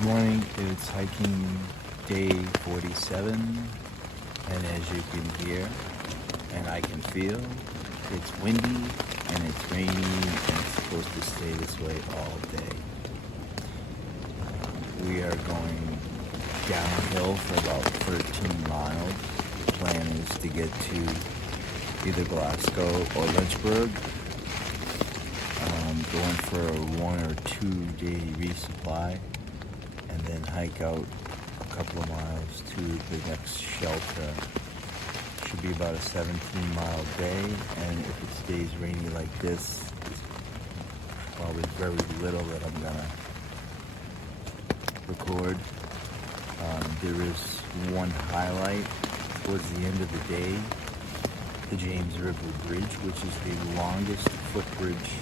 Good morning, it's hiking day 47, and as you can hear and I can feel, it's windy and it's rainy and it's supposed to stay this way all day. We are going downhill for about 13 miles. The plan is to get to either Glasgow or Lynchburg. Going for a 1 or 2 day resupply, and then hike out a couple of miles to the next shelter. Should be about a 17-mile day, and if it stays rainy like this, it's probably very little that I'm gonna record. There is one highlight towards the end of the day, the James River Bridge, which is the longest footbridge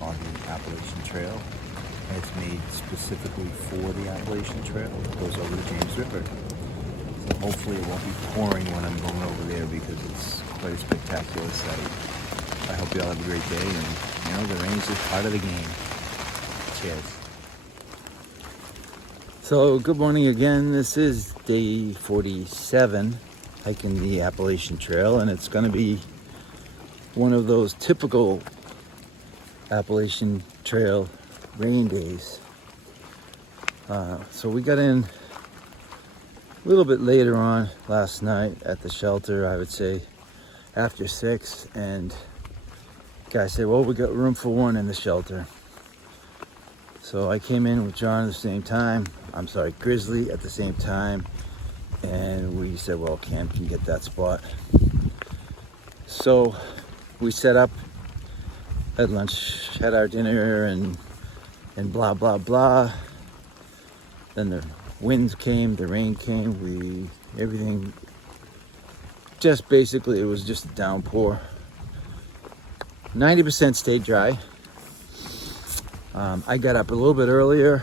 on the Appalachian Trail, and it's made specifically for the Appalachian Trail. It goes over the James River. So hopefully it won't be pouring when I'm going over there, because it's quite a spectacular sight. I hope you all have a great day, and the rain is just part of the game. Cheers. So good morning again. This is day 47, hiking the Appalachian Trail, and it's going to be one of those typical Appalachian Trail rain days. So we got in a little bit later on last night at the shelter, I would say after 6, and the guy said, well, we got room for one in the shelter. So I came in with John at the same time, Grizzly at the same time, and we said, well, Cam can get that spot. So we set up, had lunch, had our dinner, and blah, blah, blah. Then the winds came, the rain came, everything, just basically, it was just a downpour. 90% stayed dry. I got up a little bit earlier,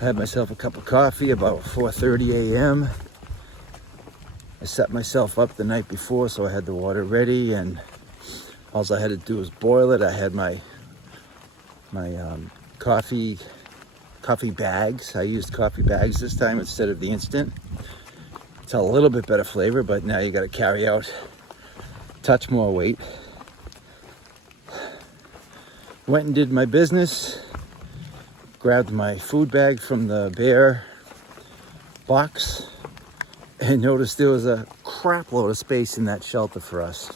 had myself a cup of coffee about 4:30 a.m. I set myself up the night before, so I had the water ready, and all I had to do was boil it. I had my coffee bags. I used coffee bags this time instead of the instant. It's a little bit better flavor, but now you got to carry out touch more weight. Went and did my business. Grabbed my food bag from the bear box and noticed there was a crap load of space in that shelter for us.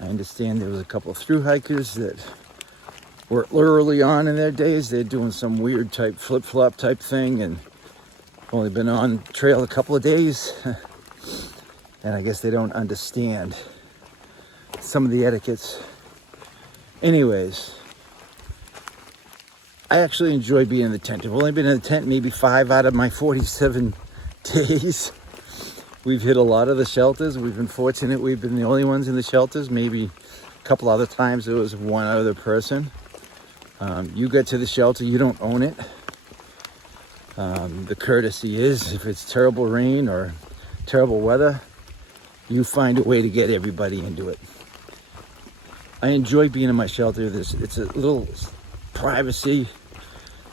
I understand there was a couple of through hikers that were early on in their days. They're doing some weird type flip-flop type thing and only been on trail a couple of days. And I guess they don't understand some of the etiquettes. Anyways, I actually enjoy being in the tent. I've only been in the tent maybe 5 out of my 47 days. We've hit a lot of the shelters. We've been fortunate. We've been the only ones in the shelters. Maybe a couple other times there was one other person. You get to the shelter, you don't own it. The courtesy is, if it's terrible rain or terrible weather, you find a way to get everybody into it. I enjoy being in my shelter. It's a little privacy.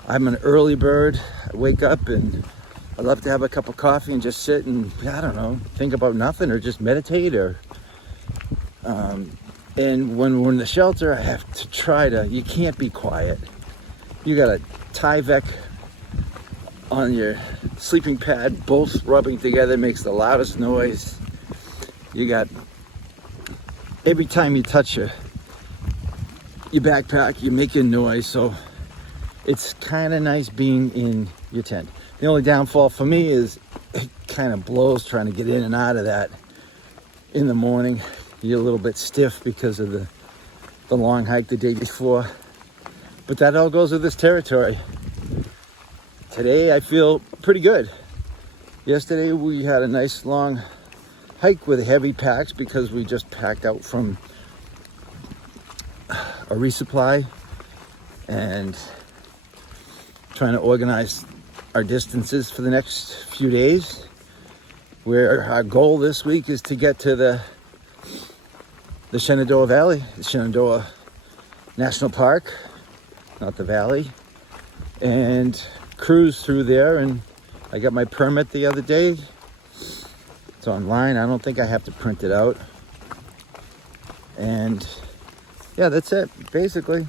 I'm an early bird. I wake up and I love to have a cup of coffee and just sit and, I don't know, think about nothing or just meditate or, and when we're in the shelter, I have to you can't be quiet. You got a Tyvek on your sleeping pad, both rubbing together makes the loudest noise. You got, every time you touch your backpack, you're making noise, so it's kind of nice being in your tent. The only downfall for me is it kind of blows trying to get in and out of that in the morning. You're a little bit stiff because of the long hike the day before, but that all goes with this territory. Today I feel pretty good. Yesterday we had a nice long hike with heavy packs because we just packed out from a resupply and trying to organize our distances for the next few days, where our goal this week is to get to the Shenandoah Valley, the Shenandoah National Park, not the valley. and cruise through there. And I got my permit the other day. It's online. I don't think I have to print it out. And yeah, that's it basically.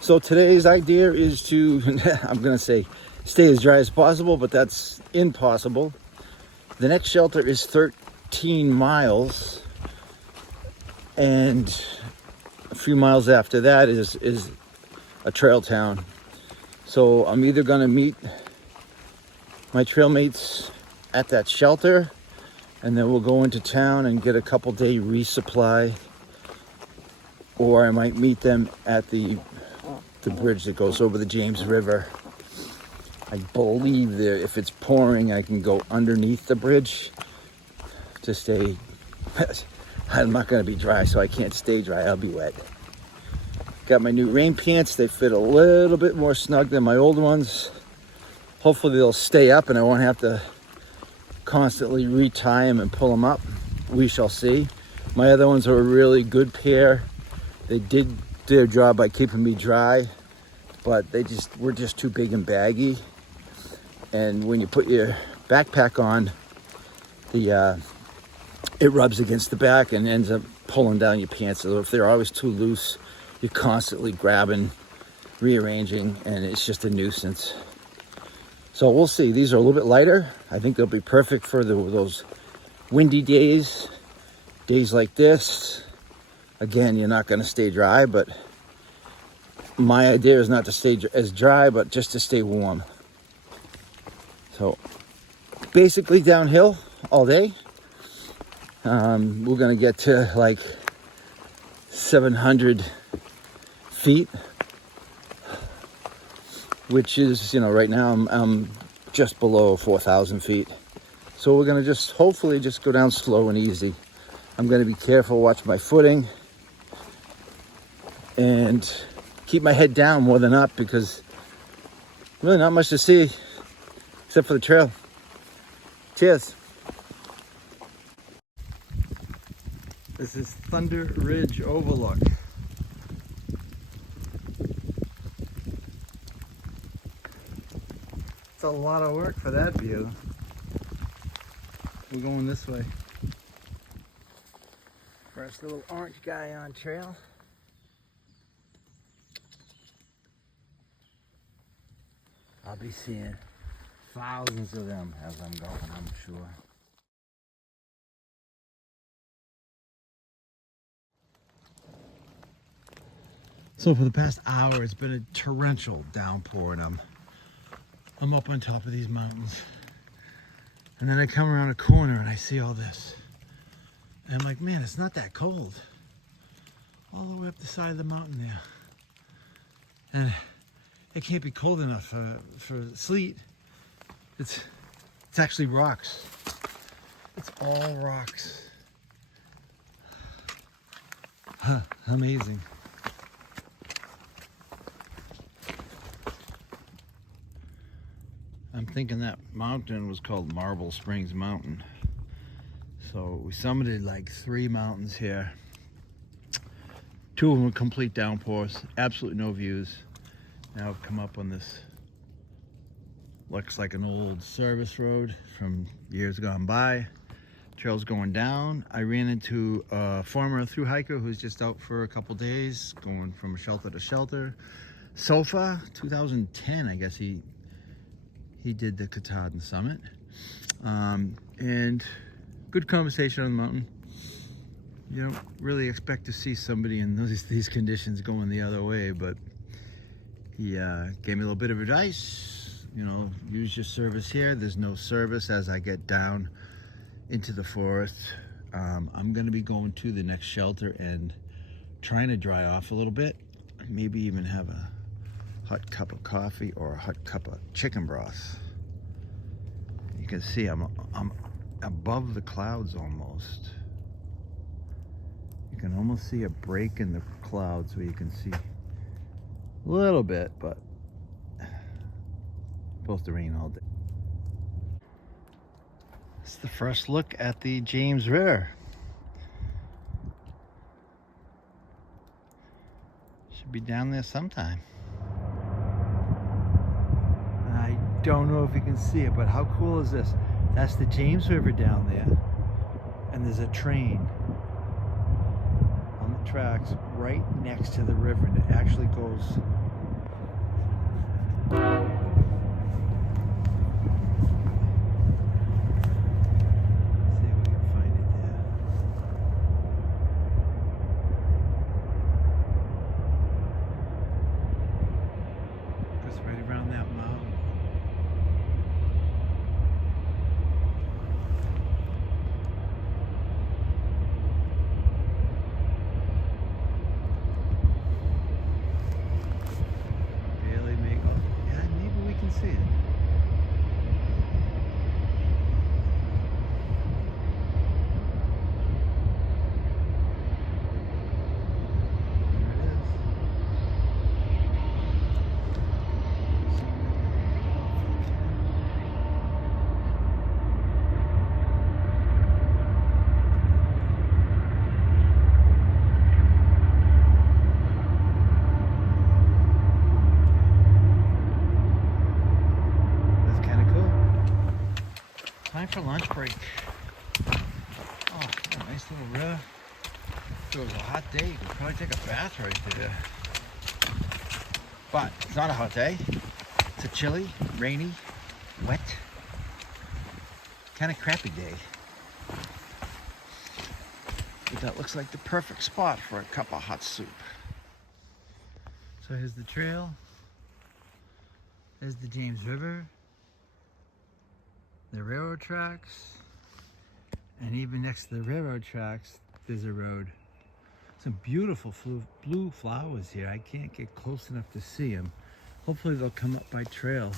So today's idea is to I'm gonna say stay as dry as possible, but that's impossible. The next shelter is 13 miles, and a few miles after that is a trail town. So I'm either gonna meet my trail mates at that shelter, and then we'll go into town and get a couple day resupply, or I might meet them at the bridge that goes over the James River. I believe that if it's pouring, I can go underneath the bridge to stay. I'm not going to be dry, so I can't stay dry. I'll be wet. Got my new rain pants. They fit a little bit more snug than my old ones. Hopefully they'll stay up and I won't have to constantly retie them and pull them up. We shall see. My other ones are a really good pair. They did their job by keeping me dry, but were just too big and baggy. And when you put your backpack on, it rubs against the back and ends up pulling down your pants. So if they're always too loose, you're constantly grabbing, rearranging, and it's just a nuisance. So we'll see. These are a little bit lighter. I think they'll be perfect for those windy days like this. Again, you're not going to stay dry, but my idea is not to stay as dry, but just to stay warm. So basically downhill all day. We're going to get to like 700 feet, which is, right now I'm just below 4,000 feet. So we're going to hopefully just go down slow and easy. I'm going to be careful, watch my footing, and keep my head down more than up, because really not much to see except for the trail. Cheers. This is Thunder Ridge Overlook. It's a lot of work for that view. We're going this way. First little orange guy on trail. I'll be seeing thousands of them as I'm going, I'm sure. So for the past hour, it's been a torrential downpour, and I'm up on top of these mountains. And then I come around a corner and I see all this. And I'm like, man, it's not that cold. All the way up the side of the mountain there. And it can't be cold enough for sleet. It's actually rocks. It's all rocks. Huh, amazing. I'm thinking that mountain was called Marble Springs Mountain. So we summited like 3 mountains here. 2 of them were complete downpours, absolutely no views. Now I've come up on this, looks like an old service road from years gone by. Trail's going down. I ran into a former thru hiker who's just out for a couple days, going from shelter to shelter. Sofa, 2010, I guess he did the Katahdin Summit. And good conversation on the mountain. You don't really expect to see somebody in these conditions going the other way, but he gave me a little bit of advice. Use your service here. There's no service as I get down into the forest. I'm going to be going to the next shelter and trying to dry off a little bit. Maybe even have a hot cup of coffee or a hot cup of chicken broth. You can see I'm above the clouds almost. You can almost see a break in the clouds where you can see a little bit, but it's supposed to rain all day. It's the first look at the James River. Should be down there sometime. don't know if you can see it, but how cool is this? That's the James River down there, and there's a train on the tracks right next to the river, and it actually goes. See if we can find it there. Goes right around that mountain. Barely make. Oh, yeah, maybe we can see it. There it is. That's kind of cool. Time for lunch break. Oh, a nice little river. If it was a hot day, you could probably take a bath right there. But it's not a hot day. It's a chilly, rainy, wet, kind of crappy day. But that looks like the perfect spot for a cup of hot soup. So here's the trail. There's the James River. The railroad tracks. And even next to the railroad tracks, there's a road. Some beautiful blue flowers here. I can't get close enough to see them. Hopefully they'll come up by trail.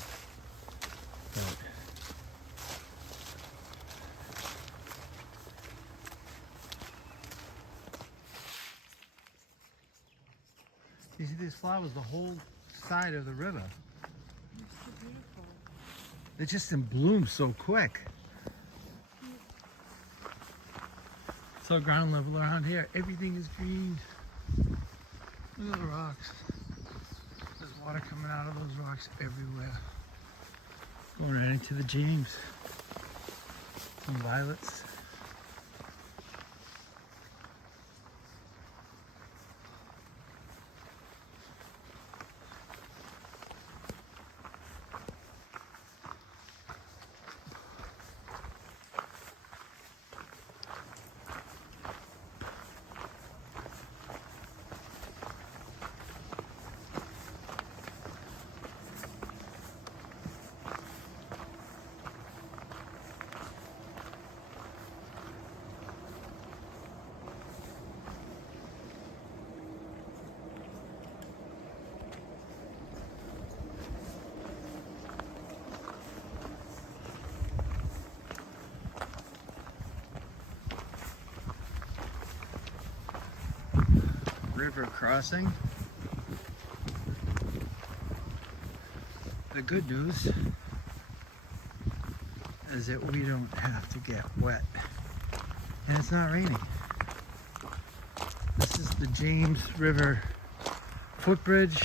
But you see these flowers the whole side of the river. They're so beautiful. They're just in bloom so quick. So ground level around here, everything is green. Look at the rocks. There's water coming out of those rocks everywhere. Going right into the James. Some violets. River crossing. The good news is that we don't have to get wet, and it's not raining. This is the James River footbridge.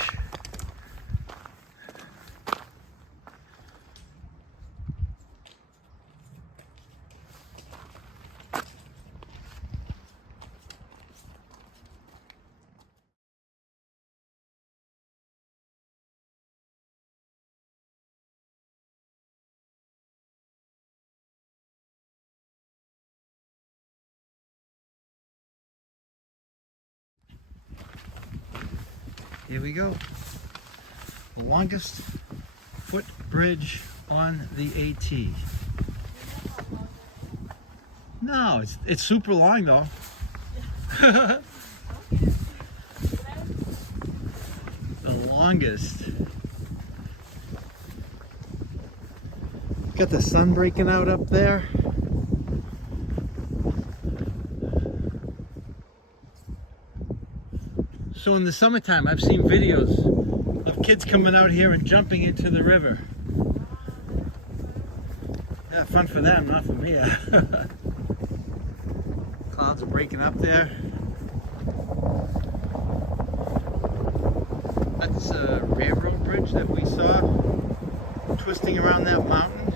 Here we go. The longest footbridge on the AT. No, it's super long though. The longest. Got the sun breaking out up there. So in the summertime, I've seen videos of kids coming out here and jumping into the river. Yeah, fun for them, not for me. Clouds are breaking up there. That's a railroad bridge that we saw. Twin twisting around that mountain.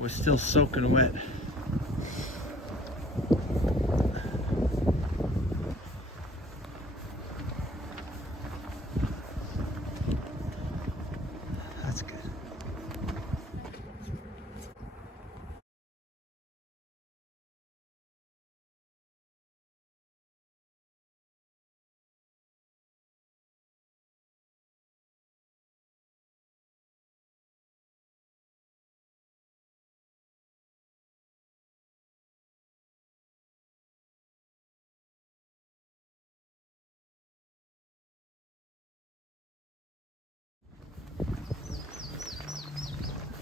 We're still soaking wet. That's good.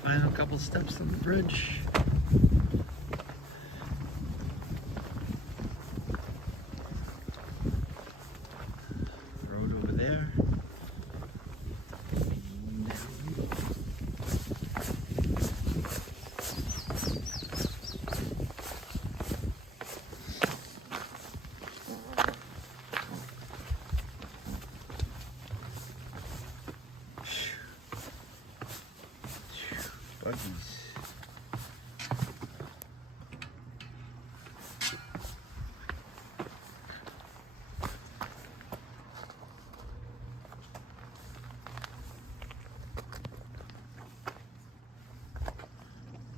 Final couple steps on the bridge. Road over there. Buggies.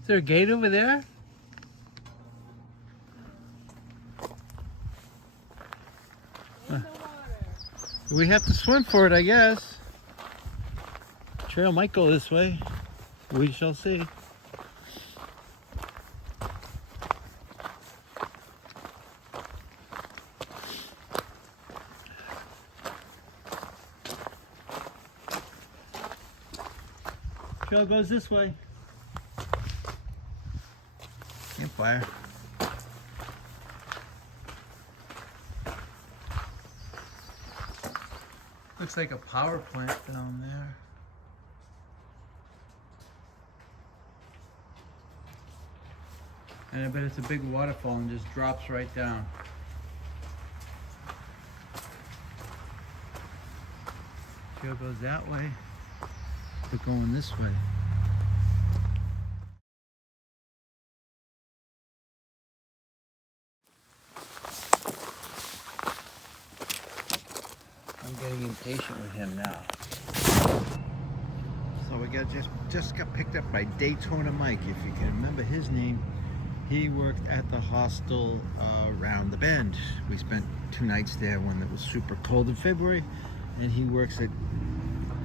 Is there a gate over there? In the water. We have to swim for it, I guess. Trail might go this way. We shall see. Trail goes this way. Campfire. Looks like a power plant down there. And I bet it's a big waterfall and just drops right down. Trail goes that way, but going this way. I'm getting impatient with him now. So we just got picked up by Daytona Mike, if you can remember his name. He worked at the hostel around the bend. We spent 2 nights there when it was super cold in February, and he works at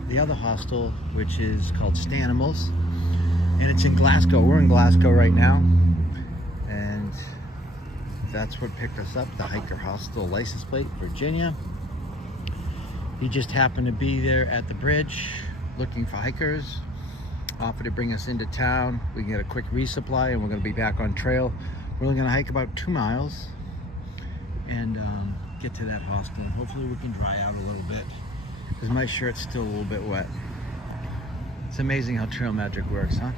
the other hostel, which is called Stanimals, and it's in Glasgow. We're in Glasgow right now, and that's what picked us up, the Hiker Hostel license plate, Virginia. He just happened to be there at the bridge looking for hikers. Offered to bring us into town. We can get a quick resupply and we're going to be back on trail. We're only going to hike about 2 miles and get to that hostel. Hopefully we can dry out a little bit because my shirt's still a little bit wet. It's amazing how trail magic works, huh?